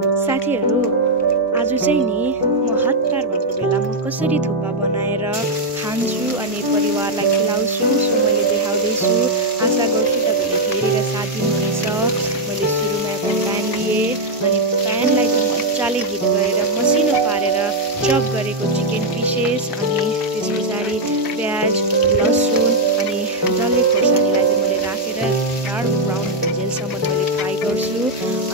साथीहरू, आज चाहिँ नि म हतार भएको बेला म कसरी थुक्पा बनाएर खान्छु अनि परिवारलाई खिलाउँछु सो मैले देखाउँदैछु। आशा गर्छु तपाईँले हेरेर साथ दिनुहुनेछ। मैले सुरुमा एउटा प्यान लिएँ अनि प्यानलाई चाहिँ मजाले हिट गरेर मसिनो पारेर चप गरेको चिकन पिसेस अनि त्यस पछाडि प्याज, लसुन अनि डल्ले खोर्सानीलाई चाहिँ मैले राखेर डार्क ब्राउन हुन्जेलसम्म मैले फ्राई गर्छु।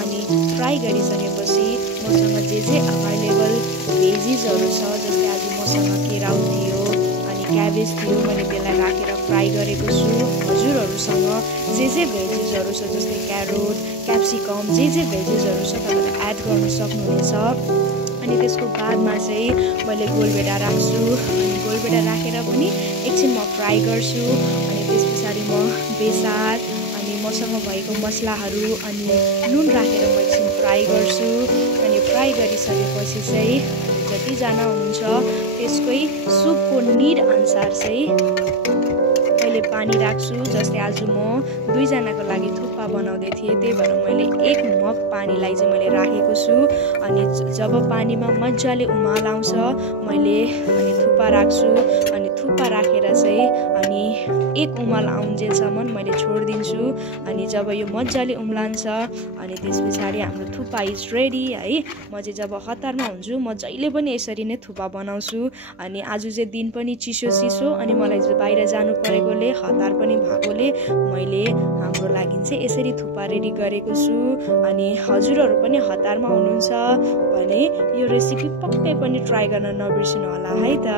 अनि फ्राई गरिसकेपछि मसँग जे अभाइलेबल भेजिसहरू छ, जस्तै आज मसँग केराउ थियो अनि क्याबेज थियो, मैले त्यसलाई राखेर फ्राई गरेको छु। हजुरहरूसँग जे भेजिसहरू छ जस्तै क्यारोट, क्याप्सिकम जे भेजिसहरू छ तपाईँले एड गर्न सक्नुहुनेछ। अनि त्यसको बादमा चाहिँ मैले गोलभेडा राख्छु अनि गोलभेडा राखेर पनि एकछिन म फ्राई गर्छु। अनि त्यस पछाडि म बेसार अनि मसँग भएको मसलाहरू अनि नुन राखेर म एकछिन फ्राई गर्छु। अनि फ्राई गरिसकेपछि चाहिँ जतिजना हुनुहुन्छ त्यसकै सुपको निड अनुसार चाहिँ मैले पानी राख्छु। जस्तै आज म 2 जनाको लागि थुक्पा बनाउँदै थिएँ, त्यही भएर मैले 1 मग पानीलाई चाहिँ मैले राखेको छु। अनि जब पानीमा मजाले उमाल आउँछ मैले अनि थुक्पा राख्छु अनि थुक्पा राखेर चाहिँ अनि 1 उमाल आउन्जेलसम्म मैले छोडिदिन्छु। अनि जब यो मजाले उम्लान्छ अनि त्यस पछाडि हाम्रो थुक्पा इज रेडी है। म चाहिँ जब हतारमा हुन्छु म जहिले पनि यसरी नै थुक्पा बनाउँछु। अनि आज चाहिँ दिन पनि चिसो अनि मलाई चाहिँ बाहिर जानु परेकोले हतार पनि भएकोले मैले हाम्रो लागि चाहिँ यसरी थुक्पा रेडी गरेको छु। अनि हजुरहरू पनि हतारमा हुनुहुन्छ भने यो रेसिपी पक्कै पनि ट्राई गर्न नबिर्सिनु होला है त।